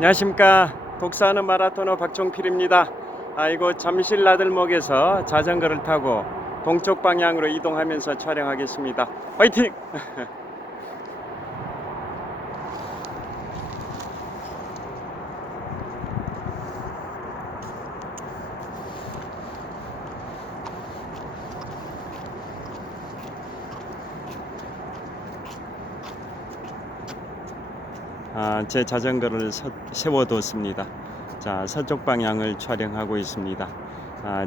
안녕하십니까. 독서하는 마라토너 박종필입니다. 이곳 잠실 나들목에서 자전거를 타고 동쪽 방향으로 이동하면서 촬영하겠습니다. 화이팅! 제 자전거를 세워뒀습니다. 자, 서쪽 방향을 촬영하고 있습니다.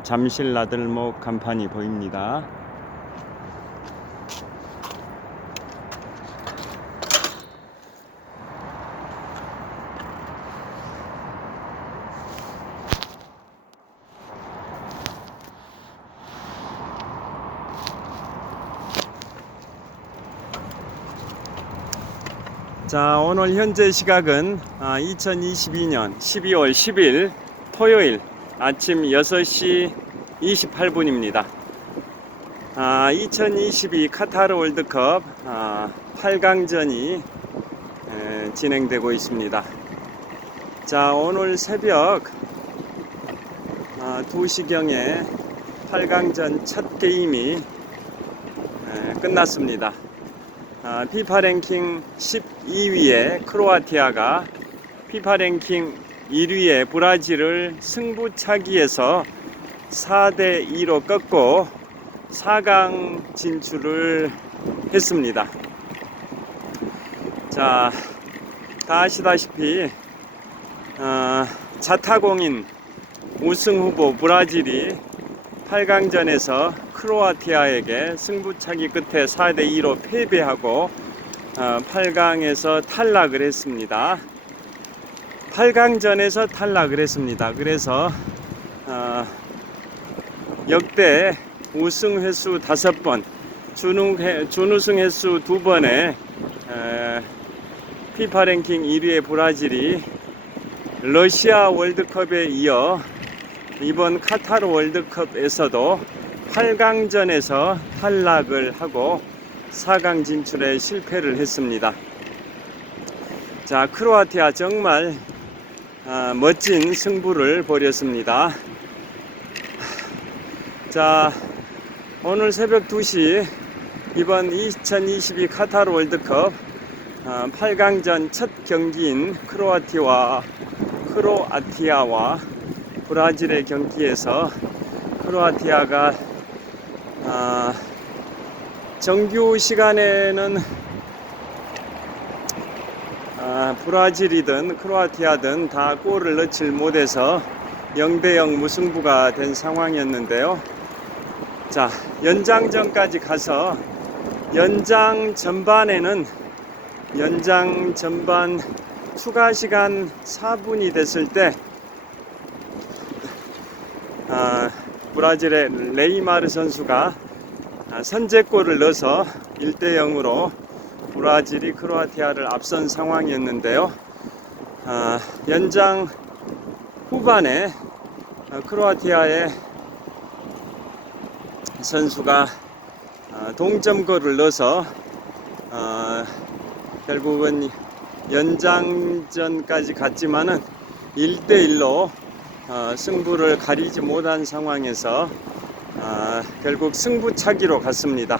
잠실 나들목 간판이 보입니다. 자, 오늘 현재 시각은 2022년 12월 10일 토요일 아침 6시 28분입니다. 2022 카타르 월드컵 8강전이 진행되고 있습니다. 자, 오늘 새벽 2시경에 8강전 첫 게임이 끝났습니다. 피파 랭킹 12위의 크로아티아가 피파 랭킹 1위의 브라질을 승부차기에서 4대2로 꺾고 4강 진출을 했습니다. 자, 다 아시다시피 자타공인 우승 후보 브라질이 8강전에서 크로아티아에게 승부차기 끝에 4대2로 패배하고 8강에서 탈락을 했습니다. 8강전에서 탈락을 했습니다. 그래서 역대 우승 횟수 5번, 준우승 횟수 2번의 피파 랭킹 1위의 브라질이 러시아 월드컵에 이어 이번 카타르 월드컵에서도 8강전에서 탈락을 하고 4강 진출에 실패를 했습니다. 자, 크로아티아 정말 멋진 승부를 벌였습니다. 자, 오늘 새벽 2시 이번 2022 카타르 월드컵 8강전 첫 경기인 크로아티아와 브라질의 경기에서 크로아티아가 정규 시간에는 브라질이든 크로아티아든 다 골을 넣질 못해서 0대0 무승부가 된 상황이었는데요. 자, 연장전까지 가서 연장 전반 추가 시간 4분이 됐을 때 브라질의 네이마르 선수가 선제골을 넣어서 1대0으로 브라질이 크로아티아를 앞선 상황이었는데요. 연장 후반에 크로아티아의 선수가 동점골을 넣어서 결국은 연장전까지 갔지만은 1대1로 승부를 가리지 못한 상황에서 결국 승부차기로 갔습니다.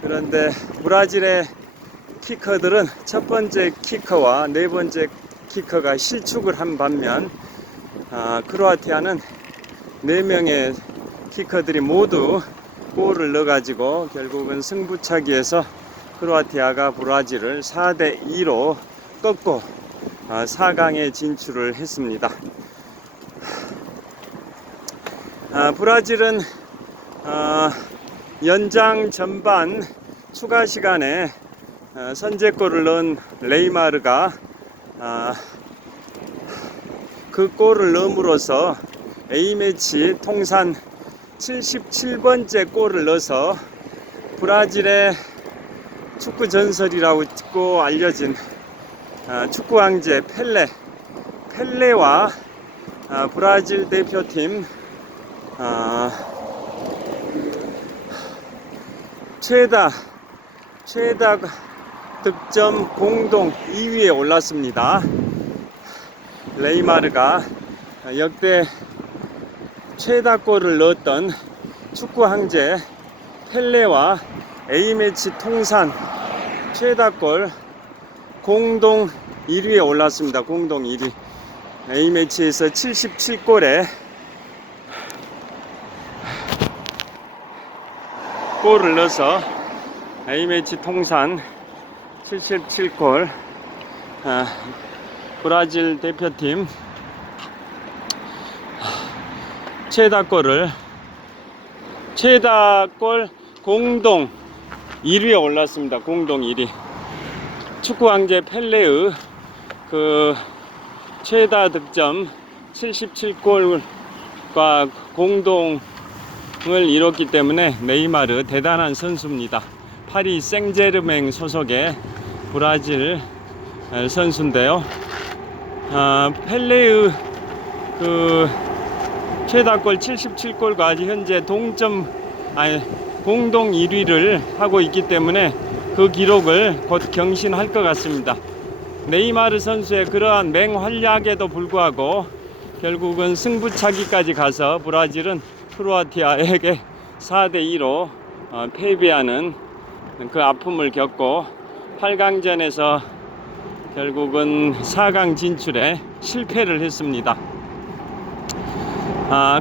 그런데 브라질의 키커들은 첫 번째 키커와 네 번째 키커가 실축을 한 반면 크로아티아는 4명의 키커들이 모두 골을 넣어가지고 결국은 승부차기에서 크로아티아가 브라질을 4대2로 꺾고 4강에 진출을 했습니다. 브라질은 연장 전반 추가 시간에 선제골을 넣은 네이마르가 그 골을 넣음으로써 A매치 통산 77번째 골을 넣어서 브라질의 축구 전설이라고 알려진 축구 황제 펠레와 브라질 대표팀 최다 득점 공동 2위에 올랐습니다. 네이마르가 역대 최다골을 넣었던 축구 황제 펠레와 A매치 통산 최다골 공동 1위에 올랐습니다. 공동 1위. A매치에서 77골에 골을 넣어서 A매치 통산 77골, 브라질 대표팀 최다골 공동 1위에 올랐습니다. 공동 1위. 축구 황제 펠레의 그 최다 득점 77골과 공동을 이뤘기 때문에 네이마르 대단한 선수입니다. 파리 생제르맹 소속의 브라질 선수인데요. 펠레의 그 최다골 77골과 현재 공동 1위를 하고 있기 때문에 그 기록을 곧 경신할 것 같습니다. 네이마르 선수의 그러한 맹활약에도 불구하고 결국은 승부차기까지 가서 브라질은 크로아티아에게 4대2로 패배하는 그 아픔을 겪고 8강전에서 결국은 4강 진출에 실패를 했습니다.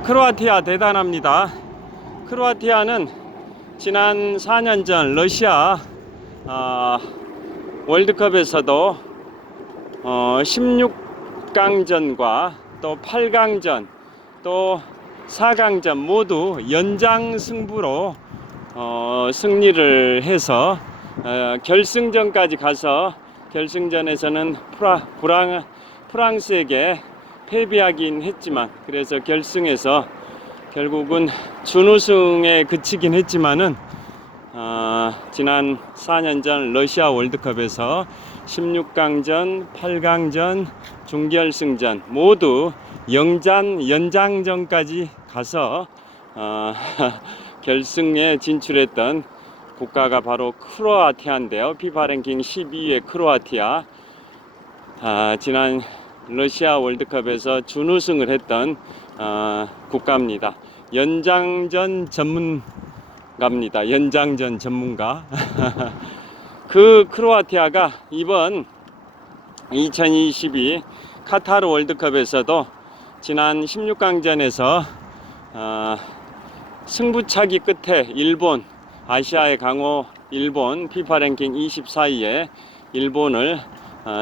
크로아티아 대단합니다. 크로아티아는 지난 4년 전 러시아 월드컵에서도 16강전과 또 8강전 또 4강전 모두 연장 승부로 승리를 해서 결승전까지 가서 결승전에서는 프랑스에게 패배하긴 했지만, 그래서 결승에서 결국은 준우승에 그치긴 했지만은 지난 4년 전 러시아 월드컵에서 16강전, 8강전, 중결승전 모두 연장전까지 가서 결승에 진출했던 국가가 바로 크로아티아인데요. 피파 랭킹 12위의 크로아티아. 지난 러시아 월드컵에서 준우승을 했던 국가입니다. 연장전 전문가입니다. 연장전 전문가. 그 크로아티아가 이번 2022 카타르 월드컵에서도 지난 16강전에서 승부차기 끝에 일본, 아시아의 강호 일본, 피파 랭킹 24위의 일본을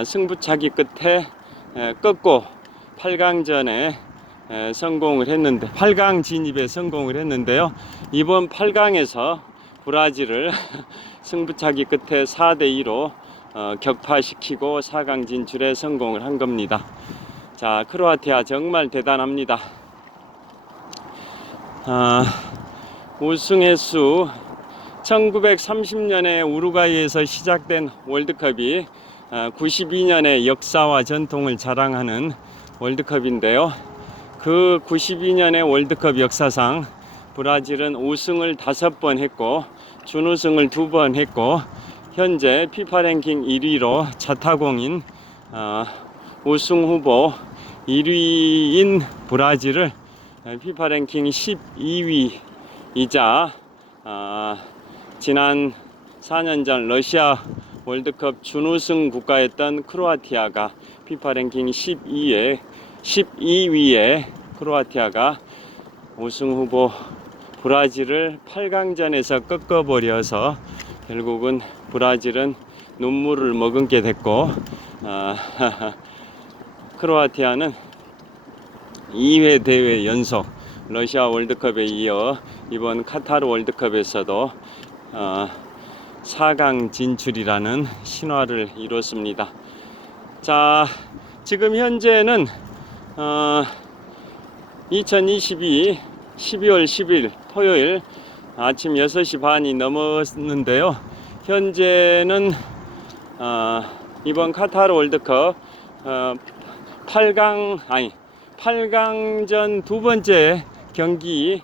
승부차기 끝에 꺾고 8강전에 성공을 했는데, 8강 진입에 성공을 했는데요. 이번 8강에서 브라질을 승부차기 끝에 4대2로 격파시키고 4강 진출에 성공을 한 겁니다. 자, 크로아티아 정말 대단합니다. 우승 횟수 1930년에 우루과이에서 시작된 월드컵이 92년의 역사와 전통을 자랑하는 월드컵인데요. 그 92년의 월드컵 역사상 브라질은 우승을 5번 했고 준우승을 2번 했고, 현재 피파 랭킹 1위로 자타공인 우승 후보 1위인 브라질을 피파 랭킹 12위이자 지난 4년 전 러시아 월드컵 준우승 국가였던 크로아티아가 피파 랭킹 12위에 크로아티아가 우승 후보 브라질을 8강전에서 꺾어버려서 결국은 브라질은 눈물을 머금게 됐고, 크로아티아는 2회 대회 연속 러시아 월드컵에 이어 이번 카타르 월드컵에서도 4강 진출이라는 신화를 이뤘습니다. 자, 지금 현재는 2022 12월 10일 토요일 아침 6시 반이 넘었는데요. 현재는 이번 카타르 월드컵 8강전 두 번째 경기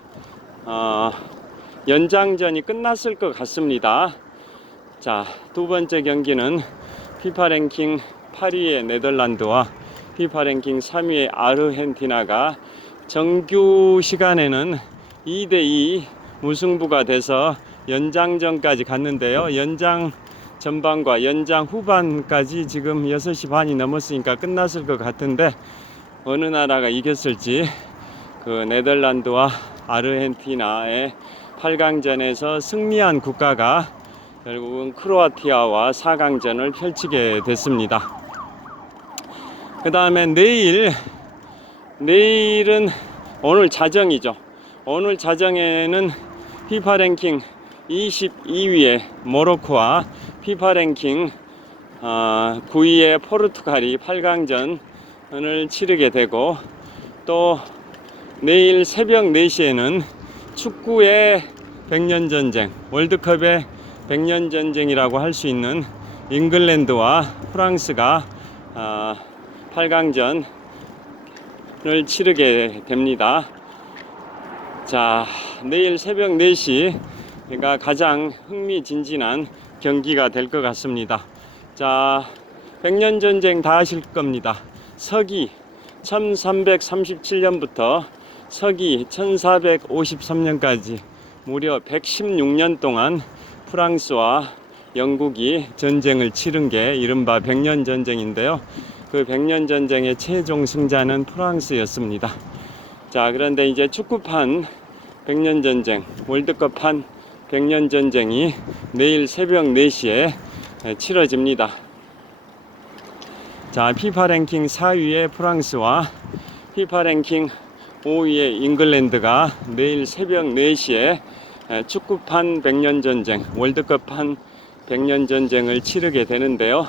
연장전이 끝났을 것 같습니다. 자, 두 번째 경기는 피파 랭킹 8위의 네덜란드와 피파 랭킹 3위의 아르헨티나가 정규 시간에는 2대2 무승부가 돼서 연장전까지 갔는데요. 연장 전반과 연장 후반까지 지금 6시 반이 넘었으니까 끝났을 것 같은데 어느 나라가 이겼을지, 그 네덜란드와 아르헨티나의 8강전에서 승리한 국가가 결국은 크로아티아와 4강전을 펼치게 됐습니다. 그 다음에 내일은 오늘 자정이죠. 오늘 자정에는 피파 랭킹 22위의 모로코와 피파 랭킹 9위의 포르투갈이 8강전을 치르게 되고, 또 내일 새벽 4시에는 축구의 백년전쟁, 월드컵의 백년전쟁이라고 할 수 있는 잉글랜드와 프랑스가 8강전을 치르게 됩니다. 자, 내일 새벽 4시가 가장 흥미진진한 경기가 될 것 같습니다. 자, 백년전쟁 다 아실 겁니다. 서기 1337년부터 서기 1453년까지 무려 116년 동안 프랑스와 영국이 전쟁을 치른 게 이른바 백년전쟁인데요. 그 백년전쟁의 최종 승자는 프랑스였습니다. 자, 그런데 이제 축구판 백년전쟁, 월드컵판 백년전쟁이 내일 새벽 4시에 치러집니다. 자, 피파 랭킹 4위의 프랑스와 피파 랭킹 5위의 잉글랜드가 내일 새벽 4시에 축구판 백년전쟁, 월드컵판 백년전쟁을 치르게 되는데요.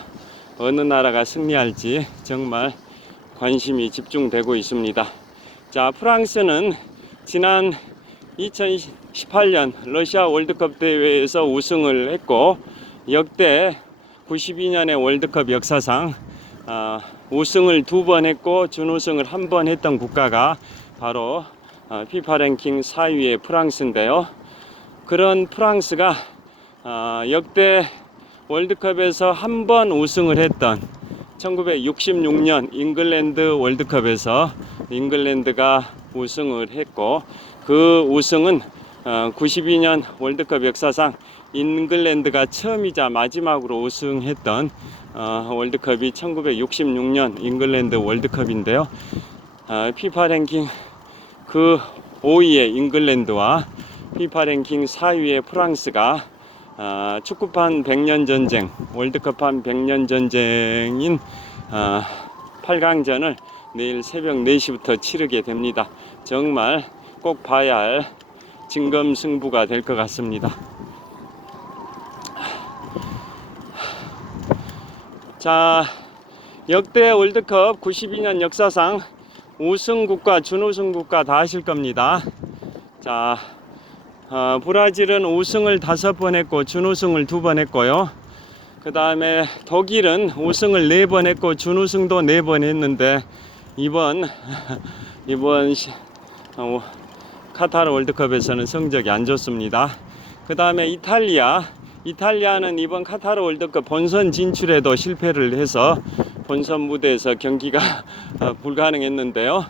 어느 나라가 승리할지 정말 관심이 집중되고 있습니다. 자, 프랑스는 지난 2018년 러시아 월드컵 대회에서 우승을 했고, 역대 92년의 월드컵 역사상 우승을 2번 했고 준우승을 1번 했던 국가가 바로 피파 랭킹 4위의 프랑스인데요. 그런 프랑스가 역대 월드컵에서 1번 우승을 했던 1966년 잉글랜드 월드컵에서 잉글랜드가 우승을 했고, 그 우승은 92년 월드컵 역사상 잉글랜드가 처음이자 마지막으로 우승했던 월드컵이 1966년 잉글랜드 월드컵인데요. 피파 랭킹 그 5위의 ing글랜드와 피파 랭킹 4위의 프랑스가 축구판 백년전쟁, 월드컵판 백년전쟁인 8강전을 내일 새벽 4시부터 치르게 됩니다. 정말 꼭 봐야 할 진검승부가 될 것 같습니다. 자, 역대 월드컵 92년 역사상 우승국가, 준우승국가 다 아실 겁니다. 자, 브라질은 우승을 5번 했고 준우승을 2번 했고요. 그 다음에 독일은 우승을 4번 했고 준우승도 4번 했는데 이번 카타르 월드컵에서는 성적이 안 좋습니다. 그 다음에 이탈리아는 이번 카타르 월드컵 본선 진출에도 실패를 해서 본선 무대에서 경기가 불가능했는데요.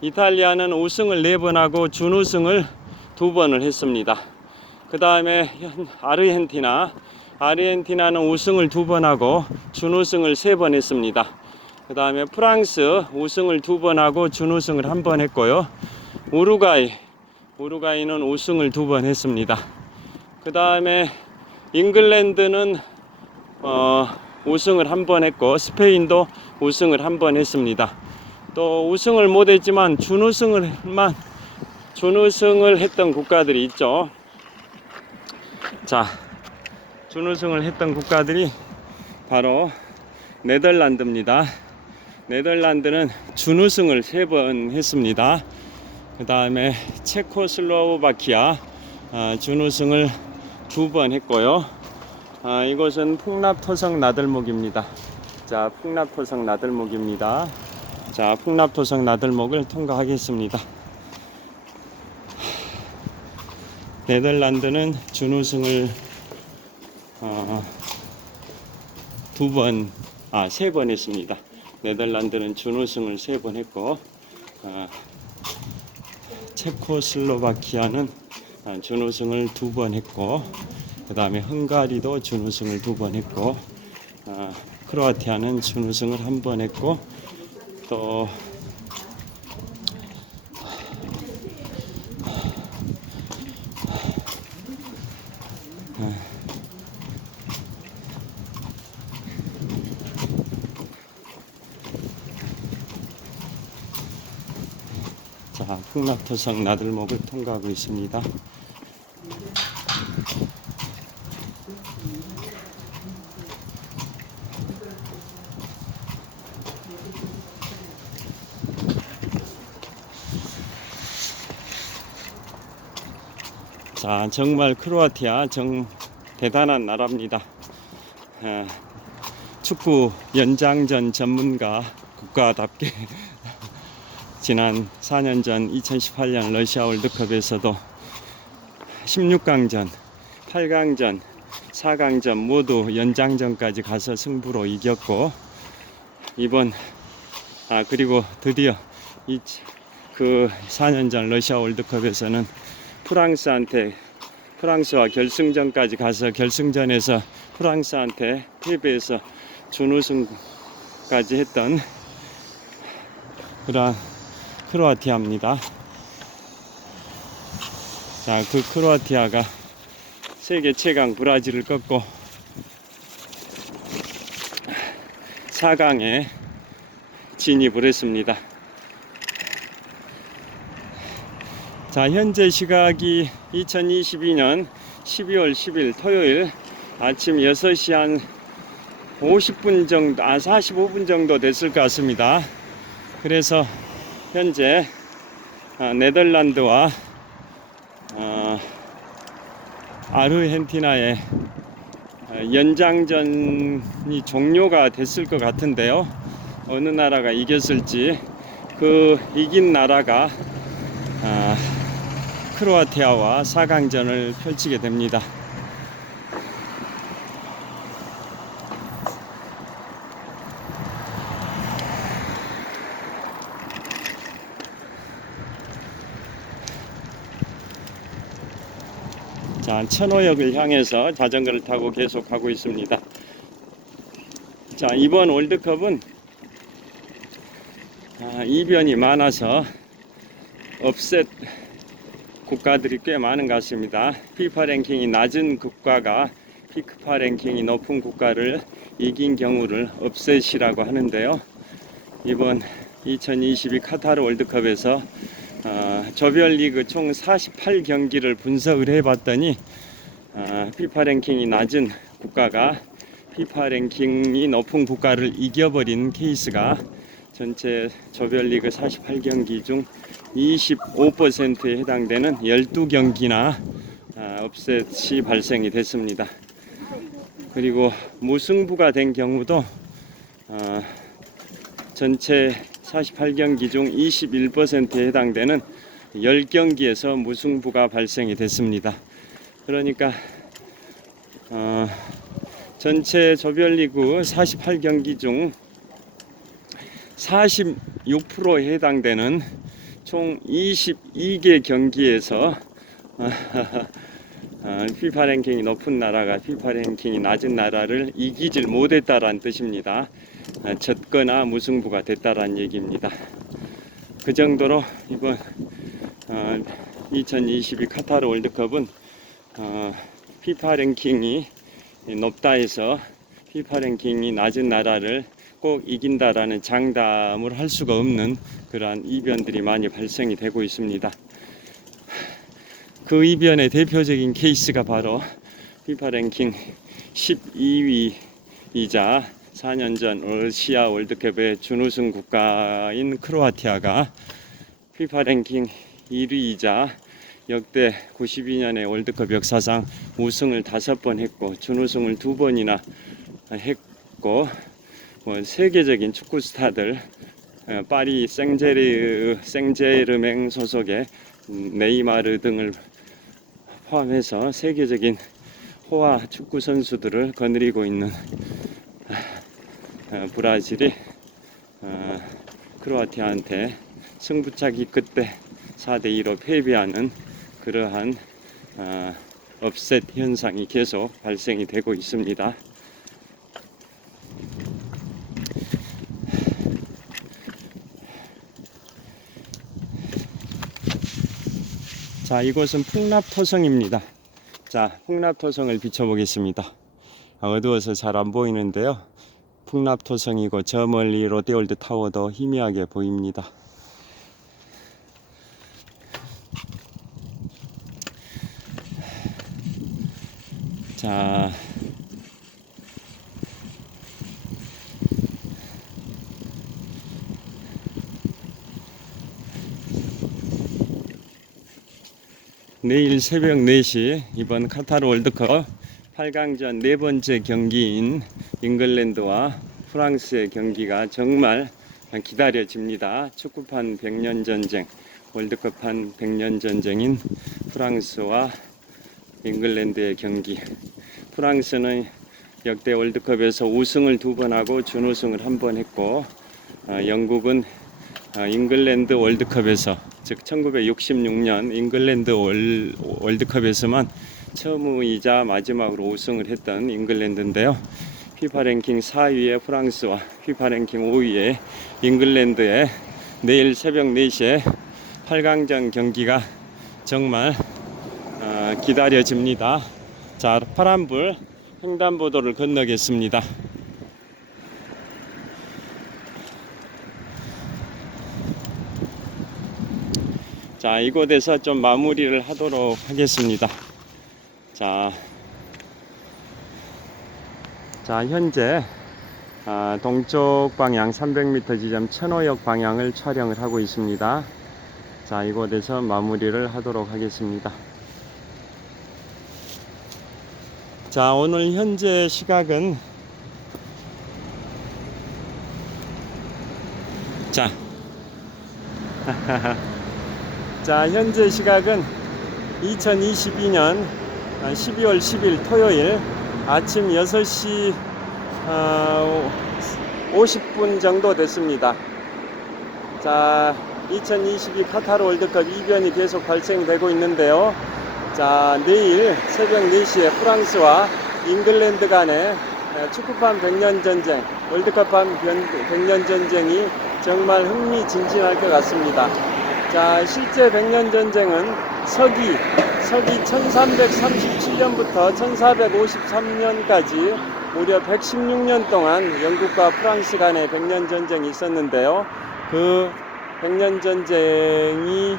이탈리아는 우승을 4번 하고 준우승을 2번을 했습니다. 그 다음에 아르헨티나는 우승을 2번 하고 준우승을 3번 했습니다. 그 다음에 프랑스 우승을 2번 하고 준우승을 1번 했고요. 우루과이는 우승을 2번 했습니다. 그 다음에 잉글랜드는 우승을 1번 했고 스페인도 우승을 1번 했습니다. 또 우승을 못했지만 준우승을 했던 국가들이 있죠. 자, 준우승을 했던 국가들이 바로 네덜란드입니다. 네덜란드는 준우승을 3번 했습니다. 그 다음에 체코슬로바키아 준우승을 2번 했고요. 이곳은 풍납토성 나들목입니다. 자, 풍납토성 나들목입니다. 자, 풍납토성 나들목을 통과하겠습니다. 네덜란드는 준우승을 3번 했습니다. 네덜란드는 준우승을 3번 했고, 체코슬로바키아는 준우승을 2번 했고, 그 다음에 헝가리도 준우승을 2번 했고, 크로아티아는 준우승을 1번 했고, 또 자, 풍락토성 나들목을 통과하고 있습니다. 자, 정말 크로아티아 대단한 나라입니다. 축구 연장전 전문가 국가답게 지난 4년 전 2018년 러시아 월드컵에서도 16강전, 8강전, 4강전 모두 연장전까지 가서 승부로 이겼고, 이번 그리고 드디어 그 4년 전 러시아 월드컵에서는 프랑스와 결승전까지 가서 결승전에서 프랑스한테 패배해서 준우승까지 했던 그런 크로아티아입니다. 자, 그 크로아티아가 세계 최강 브라질을 꺾고 4강에 진입을 했습니다. 자, 현재 시각이 2022년 12월 10일 토요일 아침 6시 한 50분 정도, 45분 정도 됐을 것 같습니다. 그래서 현재 네덜란드와 아르헨티나의 연장전이 종료가 됐을 것 같은데요. 어느 나라가 이겼을지 그 이긴 나라가 크로아티아와 4강전을 펼치게 됩니다. 자, 천호역을 향해서 자전거를 타고 계속 가고 있습니다. 자, 이번 월드컵은 이변이 많아서 업셋 국가들이 꽤 많은 것 같습니다. 피파 랭킹이 낮은 국가가 피파 랭킹이 높은 국가를 이긴 경우를 업셋이라고 하는데요. 이번 2022 카타르 월드컵에서 조별리그 총 48경기를 분석을 해봤더니 피파 랭킹이 낮은 국가가 피파 랭킹이 높은 국가를 이겨버린 케이스가 전체 조별리그 48경기 중 25%에 해당되는 12경기나 업셋이 발생이 됐습니다. 그리고 무승부가 된 경우도 전체 48경기 중 21%에 해당되는 10경기에서 무승부가 발생이 됐습니다. 그러니까 전체 조별리그 48경기 중 46%에 해당되는 총 22개 경기에서 피파 랭킹이 높은 나라가 피파 랭킹이 낮은 나라를 이기질 못했다라는 뜻입니다. 졌거나 무승부가 됐다라는 얘기입니다. 그 정도로 이번 2022 카타르 월드컵은 피파 랭킹이 높다 해서 피파 랭킹이 낮은 나라를 꼭 이긴다라는 장담을 할 수가 없는 그러한 이변들이 많이 발생이 되고 있습니다. 그 이변의 대표적인 케이스가 바로 피파 랭킹 12위이자 4년 전 러시아 월드컵의 준우승 국가인 크로아티아가 피파 랭킹 1위이자 역대 92년의 월드컵 역사상 우승을 5번 했고 준우승을 2번이나 했고 세계적인 축구 스타들 파리 생제르맹 소속의 네이마르 등을 포함해서 세계적인 호화 축구 선수들을 거느리고 있는 브라질이 크로아티아한테 승부차기 끝에 4대2로 패배하는 그러한 업셋 현상이 계속 발생이 되고 있습니다. 자, 이곳은 풍납토성입니다. 자, 풍납토성을 비춰보겠습니다. 어두워서 잘 안 보이는데요. 풍납토성이고 저 멀리 롯데월드 타워도 희미하게 보입니다. 자, 내일 새벽 4시 이번 카타르 월드컵 8강전 네 번째 경기인 잉글랜드와 프랑스의 경기가 정말 기다려집니다. 축구판 100년 전쟁, 월드컵판 100년 전쟁인 프랑스와 잉글랜드의 경기. 프랑스는 역대 월드컵에서 우승을 2번 하고 준우승을 1번 했고, 영국은 잉글랜드 월드컵에서, 즉 1966년 잉글랜드 월드컵에서만 처음이자 마지막으로 우승을 했던 잉글랜드인데요. 피파 랭킹 4위의 프랑스와 피파 랭킹 5위의 잉글랜드의 내일 새벽 4시에 8강전 경기가 정말 기다려집니다. 자, 파란불 횡단보도를 건너겠습니다. 자, 이곳에서 좀 마무리를 하도록 하겠습니다. 자, 현재 동쪽 방향 300m 지점 천호역 방향을 촬영을 하고 있습니다. 자, 이곳에서 마무리를 하도록 하겠습니다. 자, 오늘 현재 시각은 자, 자, 현재 시각은 2022년 12월 10일 토요일 아침 6시 50분 정도 됐습니다. 자, 2022 카타르 월드컵 이변이 계속 발생되고 있는데요. 자, 내일 새벽 4시에 프랑스와 잉글랜드 간의 축구판 100년 전쟁, 월드컵판 100년 전쟁이 정말 흥미진진할 것 같습니다. 자, 실제 100년 전쟁은 서기 1337년부터 1453년까지 무려 116년 동안 영국과 프랑스 간의 100년 전쟁이 있었는데요. 그 100년 전쟁이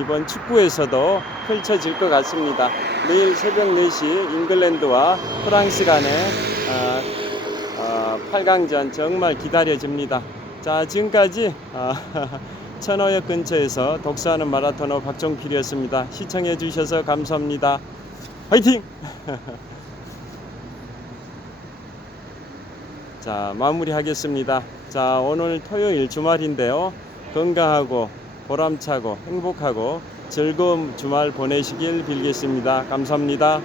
이번 축구에서도 펼쳐질 것 같습니다. 내일 새벽 4시 잉글랜드와 프랑스 간의 8강전 정말 기다려집니다. 자, 지금까지 천호역 근처에서 독서하는 마라토너 박종필이었습니다. 시청해 주셔서 감사합니다. 화이팅! 자, 마무리하겠습니다. 자, 오늘 토요일 주말인데요. 건강하고 보람차고 행복하고 즐거운 주말 보내시길 빌겠습니다. 감사합니다.